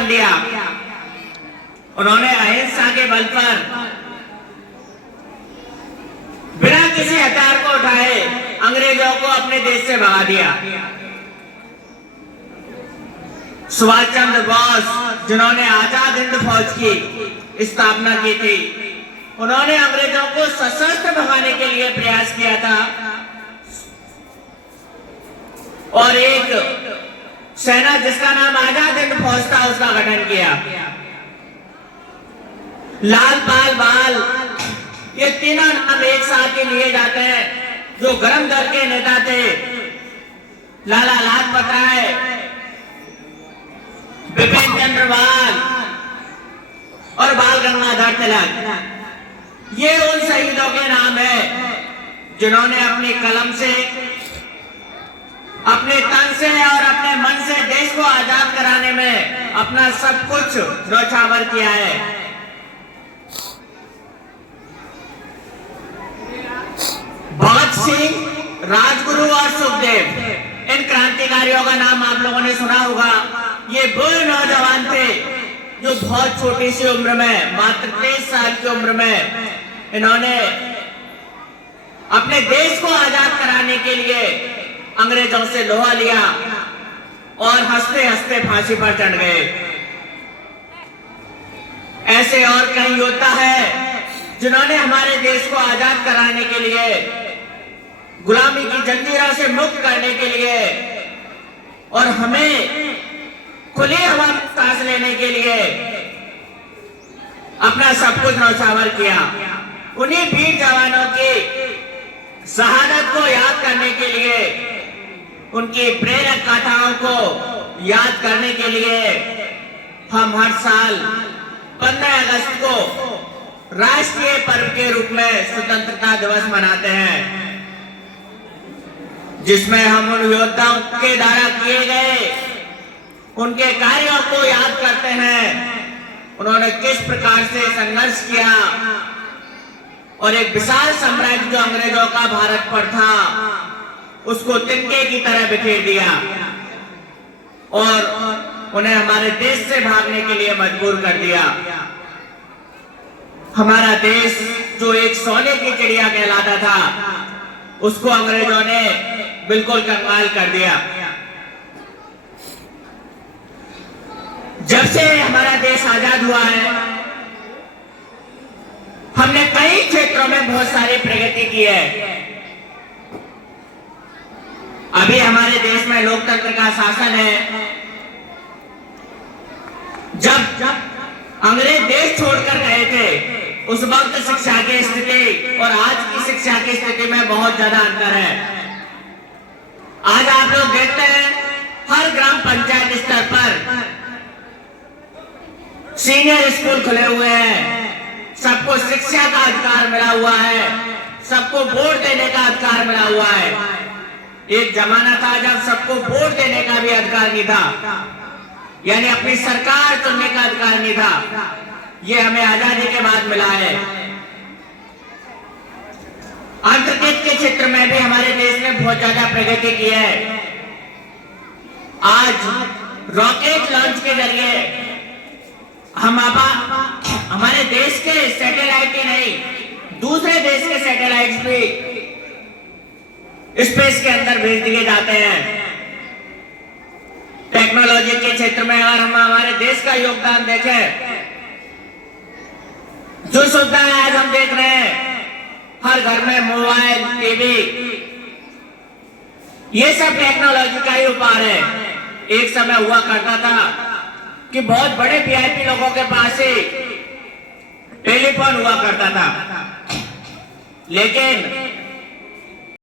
योगदान दिया। उन्होंने अहिंसा के बल पर बिना किसी हथियार को उठाए अंग्रेजों को अपने देश से भगा दिया। सुभाष चंद्र बोस, जिन्होंने आजाद हिंद फौज की स्थापना की थी, उन्होंने अंग्रेजों को सशस्त्र भगाने के लिए प्रयास किया था और एक सेना जिसका नाम आजाद हिंद फौज था उसका गठन किया। लाल, पाल, बाल, ये तीनों नाम एक साथ ही लिए जाते हैं जो गरम दल के नेता थे। लाला लाजपत राय, बिपिन चंद्र पाल और बाल गंगाधर तिलक, ये उन शहीदों के नाम है जिन्होंने अपनी कलम से, अपने तन से और अपने मन से देश को आजाद कराने में अपना सब कुछ न्यौछावर किया है। भगत सिंह, राजगुरु और सुखदेव, इन क्रांतिकारियों का नाम आप लोगों ने सुना होगा। ये वो नौजवान थे जो बहुत छोटी सी उम्र में, मात्र 23 साल की उम्र में, इन्होंने अपने देश को आजाद कराने के लिए अंग्रेजों से लोहा लिया और हंसते हंसते फांसी पर चढ़ गए। ऐसे और कई योद्धा है जिन्होंने हमारे देश को आजाद कराने के लिए, गुलामी की जंजीरों से मुक्त करने के लिए और हमें खुली हवा में सांस लेने के लिए अपना सब कुछ न्यौछावर किया। उन्हीं वीर जवानों की शहादत को याद करने के लिए, उनकी प्रेरक गाथाओं को याद करने के लिए हम हर साल 15 अगस्त को राष्ट्रीय पर्व के रूप में स्वतंत्रता दिवस मनाते हैं, जिसमें हम उन योद्धाओं के द्वारा किए गए उनके कार्यों को याद करते हैं। उन्होंने किस प्रकार से संघर्ष किया और एक विशाल साम्राज्य जो अंग्रेजों का भारत पर था उसको तिनके की तरह बिखेर दिया और उन्हें हमारे देश से भागने के लिए मजबूर कर दिया। हमारा देश जो एक सोने की चिड़िया कहलाता था, उसको अंग्रेजों ने बिल्कुल कंगाल कर दिया। जब से हमारा देश आजाद हुआ है, हमने कई क्षेत्रों में बहुत सारी प्रगति की है। अभी हमारे देश में लोकतंत्र का शासन है। जब अंग्रेज देश छोड़कर गए थे, उस वक्त शिक्षा की स्थिति और आज की शिक्षा की स्थिति में बहुत ज्यादा अंतर है। आज आप लोग देखते हैं हर ग्राम पंचायत स्तर पर सीनियर स्कूल खुले हुए हैं, सबको शिक्षा का अधिकार मिला हुआ है, सबको वोट देने का अधिकार मिला हुआ है। एक जमाना था जब सबको वोट देने का भी अधिकार नहीं था, यानी अपनी सरकार चुनने का अधिकार नहीं था। ये हमें आजादी के बाद मिला है। अंतरिक्ष के क्षेत्र में भी हमारे देश ने बहुत ज्यादा प्रगति की है। आज रॉकेट लॉन्च के जरिए हम हमारे देश के सैटेलाइट ही नहीं, दूसरे देश के सैटेलाइट्स भी स्पेस के अंदर भेज दिए जाते हैं। टेक्नोलॉजी के क्षेत्र में अगर हम हमारे देश का योगदान देखें, जो सुविधाएं आज हम देख रहे हैं, हर घर में मोबाइल, टीवी, ये सब टेक्नोलॉजी का ही उपहार है। एक समय हुआ करता था कि बहुत बड़े वीआईपी लोगों के पास ही टेलीफोन हुआ करता था, लेकिन